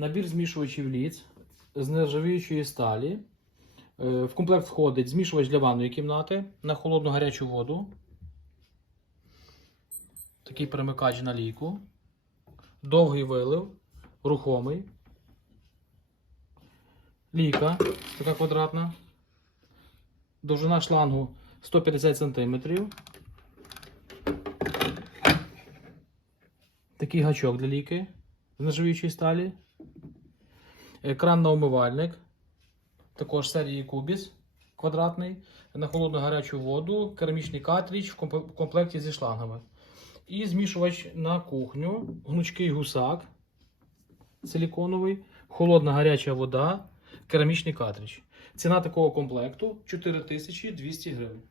набір змішувачів ліц з нержавіючої сталі. Е, В комплект входить змішувач для ванної кімнати на холодну гарячу воду. Такий перемикач на лійку. Довгий вилив, рухомий. Ліка, така квадратна. Довжина шлангу 150 см. Такий гачок для ліки з нержавіючої сталі. Екран на умивальник. Також серії Кубіс квадратний. На холодну гарячу воду. Керамічний картридж в комплекті зі шлангами. І змішувач на кухню. Гнучкий гусак силіконовий. Холодна гаряча вода. Керамічний картридж. Ціна такого комплекту 4200 гривень.